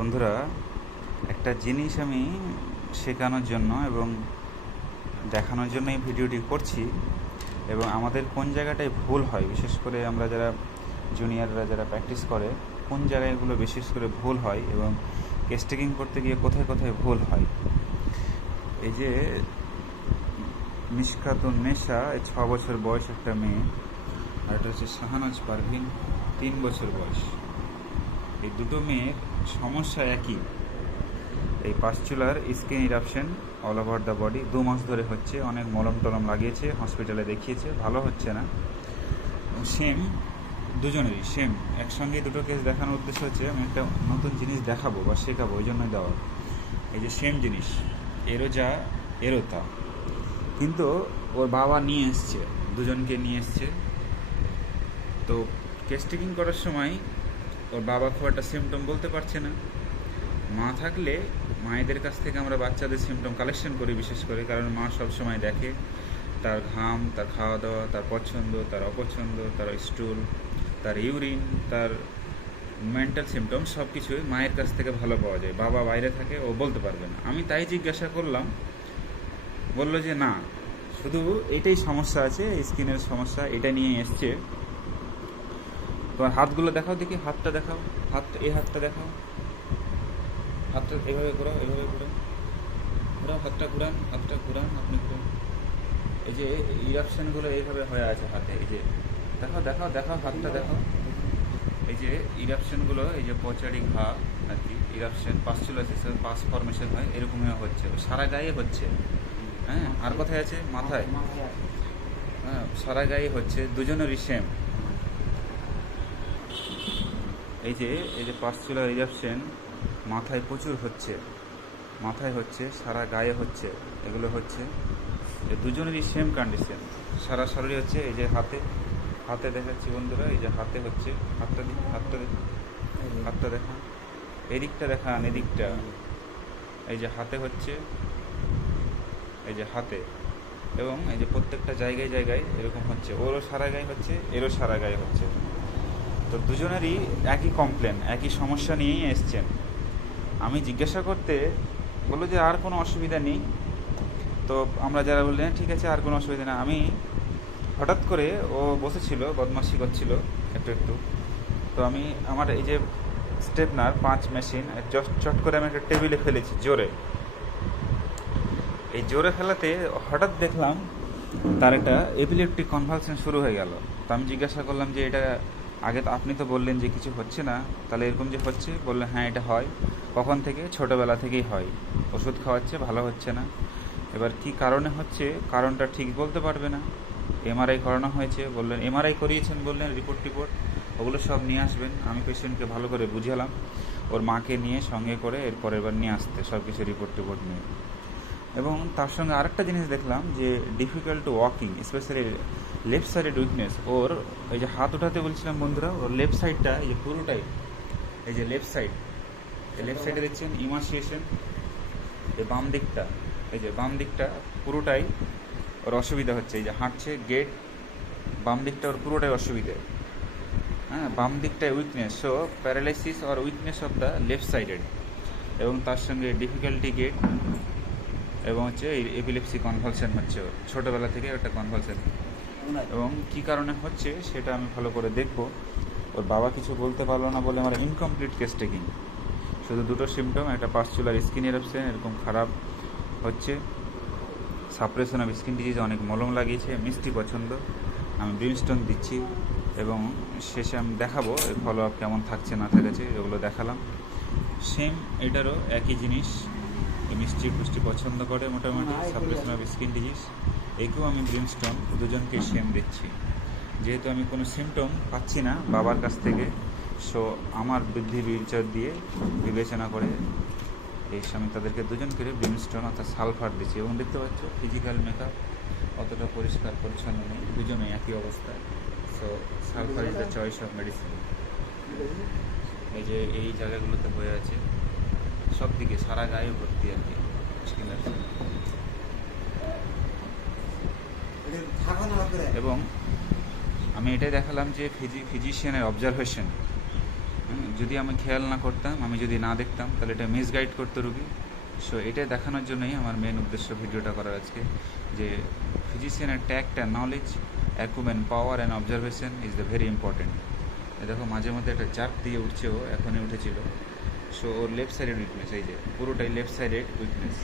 বন্ধুরা, একটা জিনিস আমি শেখানোর জন্য এবং দেখানোর জন্য এই ভিডিওটি করছি। এবং আমাদের কোন জায়গাটায় ভুল হয়, বিশেষ করে আমরা যারা জুনিয়ররা যারা প্র্যাকটিস করে, কোন জায়গাগুলো বিশেষ করে ভুল হয় এবং কেস টেকিং করতে গিয়ে কোথায় কোথায় ভুল হয়। এই যে মিশকাতুন নেশা, 6 বছর বয়স একটা মেয়ে, আর এটা হচ্ছে শাহানাজ পারভিন, 3 বছর বয়স। এই দুটো মেয়ের সমস্যা একই, এই pustular skin eruption all over the body. 2 মাস ধরে হচ্ছে, অনেক মলম টলম লাগিয়েছে, হসপিটালে দেখিয়েছে, ভালো হচ্ছে না। সেম, দুজনেরই সেম, একসঙ্গে দুটো কেস দেখানোর উদ্দেশ্য হচ্ছে আমি একটা নতুন জিনিস দেখাবো বা শেখাবো, ওই জন্যই দেওয়া। এই যে সেম জিনিস, এরও যা এরও তা, কিন্তু ওর বাবা নিয়ে এসছে, দুজনকে নিয়ে এসছে। তো কেস টেকিং করার সময় ওর বাবা খুব একটা সিমটম বলতে পারছে না। মা থাকলে মায়েদের কাছ থেকে আমরা বাচ্চাদের সিমটম কালেকশন করি, বিশেষ করে, কারণ মা সব সময় দেখে তার ঘাম, তার খাওয়া দাওয়া, তার পছন্দ, তার অপছন্দ, তার স্টুল, তার ইউরিন, তার মেন্টাল সিমটম, সব কিছুই মায়ের কাছ থেকে ভালো পাওয়া যায়। বাবা বাইরে থাকে, ও বলতে পারবে না। আমি তাই জিজ্ঞাসা করলাম, বললো যে না, শুধু এটাই সমস্যা আছে, স্কিনের সমস্যা, এটা নিয়ে এসছে। তোমার হাতগুলো দেখাও দেখি, হাতটা দেখাও, এই হাতটা দেখাও, হাতটা এভাবে ঘোরাও, এভাবে ঘোরাও, হাতটা ঘুরান, আপনি ঘুরান। এই যে ইরাপশনগুলো এইভাবে হয়ে আছে হাতে, এই যে দেখাও দেখাও দেখাও, হাতটা দেখাও। এই যে ইরাপশনগুলো, এই যে পচারি ঘা আর কি, ইরাপশন পাস্চুলাসিস, পাস ফর্মেশন হয়, এরকমই হচ্ছে, সারা গায়ে হচ্ছে। হ্যাঁ, আর কোথায় আছে? মাথায়। হ্যাঁ, সারা গায়ে হচ্ছে, দুজনেরই সেম। এই যে পাস্চুলার ইরাপশন মাথায় প্রচুর হচ্ছে, মাথায় হচ্ছে, সারা গায়ে হচ্ছে, এগুলো হচ্ছে, এই দুজনেরই সেম কন্ডিশন, সারা শরীরে হচ্ছে। এই যে হাতে দেখাচ্ছি বন্ধুরা, এই যে হাতে হচ্ছে, হাতটা দেখি, হাতটা দেখান, এদিকটা দেখান, এদিকটা, এই যে হাতে হচ্ছে, এই যে হাতে, এবং এই যে প্রত্যেকটা জায়গায় জায়গায় এরকম হচ্ছে। ওরও সারা গায়ে হচ্ছে, এরও সারা গায়ে হচ্ছে। তো দুজনেরই একই কমপ্লেন, একই সমস্যা নিয়েই এসছেন। আমি জিজ্ঞাসা করতে বললো যে আর কোনো অসুবিধা নেই। তো আমরা যারা বললেন ঠিক আছে, আর কোনো অসুবিধা না। আমি হঠাৎ করে, ও বসেছিল, বদমাশি করছিল একটু একটু, তো আমি আমার এই যে স্টেপনার 5 মেশিন চট করে আমি একটা টেবিলে ফেলেছি জোরে। এই জোরে ফেলাতে হঠাৎ দেখলাম তার একটা এপিলেপটিক কনভালশন শুরু হয়ে গেল। তো আমি জিজ্ঞাসা করলাম যে এটা আগে তো আপনি তো বললেন যে কিছু হচ্ছে না, তাহলে এরকম যে হচ্ছে? বললেন হ্যাঁ এটা হয়। কখন থেকে? ছোটোবেলা থেকেই হয়, ওষুধ খাওয়াচ্ছে, ভালো হচ্ছে না। এবার কি কারণে হচ্ছে, কারণটা ঠিক বলতে পারবে না। এমআরআই করানো হয়েছে, বললেন এমআরআই করিয়েছেন, বললেন রিপোর্ট ওগুলো সব নিয়ে আসবেন। আমি পেশেন্টকে ভালো করে বুঝালাম, ওর মাকে নিয়ে সঙ্গে করে এরপর এবার নিয়ে আসতে সব কিছু রিপোর্ট নিয়ে। এবং তার সঙ্গে আরেকটা জিনিস দেখলাম যে difficult to walking, specially left sided weakness. ওর এই যে হাত উঠাতে বলছিলাম বন্ধুরা, ওর লেফট সাইডটা, এই যে পুরোটাই, এই যে লেফট সাইডে দেখছেন ইমাসিয়েশন, এই বাম দিকটা, এই যে বাম দিকটা পুরোটাই ওর অসুবিধা হচ্ছে। এই যে হাঁটছে, গেট, বাম দিকটা ওর পুরোটাই অসুবিধে। হ্যাঁ, বাম দিকটায় weakness, so paralysis or weakness of the left sided, এবং তার সঙ্গে ডিফিকাল্টি গেট, এবং হচ্ছে এপিলেপসি কনভালশন হচ্ছে ওর, ছোটোবেলা থেকে একটা কনভালশন। এবং কী কারণে হচ্ছে সেটা আমি ভালো করে দেখবো। ওর বাবা কিছু বলতে পারলো না বলে আমার ইনকমপ্লিট কেস টেকিং। শুধু দুটো সিমটম, একটা পাস্চুলার স্কিন ইরাপশন এরকম খারাপ হচ্ছে, সাপ্রেশন অফ স্কিন ডিজিজ, অনেক মলম লাগিয়েছে, মিষ্টি পছন্দ, আমি ব্রিমস্টোন দিচ্ছি, এবং শেষে আমি দেখাবো এর ফলো আপ কেমন থাকছে না থাকছে, এগুলো দেখালাম। সেম এটারও একই জিনিস, মিষ্টি পুষ্টি পছন্দ করে মোটামুটি, সাপ্রেশন অফ স্কিন ডিজিজ, একেও আমি ব্রিমস্টোন, দুজনকে সেম দিচ্ছি। যেহেতু আমি কোনো সিমটম পাচ্ছি না বাবার কাছ থেকে, সো আমার বুদ্ধি বিচার দিয়ে বিবেচনা করে এই সময় তাদেরকে দুজনকে ব্রিমস্টোন অর্থাৎ সালফার দিচ্ছি। এবং দেখতে পাচ্ছ ফিজিক্যাল মেকআপ অতটা পরিষ্কার পরিচ্ছন্ন নেই, দুজনে একই অবস্থায়। So sulphur is the choice of medicine. এই যে এই জায়গাগুলোতে হয়ে আছে, সব দিকে সারা গায়ে ভর্তি আর কি স্কিনের। এবং আমি এটাই দেখালাম যে ফিজিশিয়ানের অবজারভেশন, যদি আমি খেয়াল না করতাম, আমি যদি না দেখতাম, তাহলে এটা মিসগাইড করতো রুগী। সো এটাই দেখানোর জন্যই আমার মেন উদ্দেশ্য ভিডিওটা করার আজকে, যে ফিজিশিয়ানের tact and knowledge, acumen, power and observation is the very important. দেখো মাঝে মধ্যে একটা জার্ক দিয়ে উঠছে, ও এখনই উঠেছিল। সো ওর লেফট সাইডেড উইকনেস, এই যে পুরোটাই লেফট সাইডেড উইকনেস।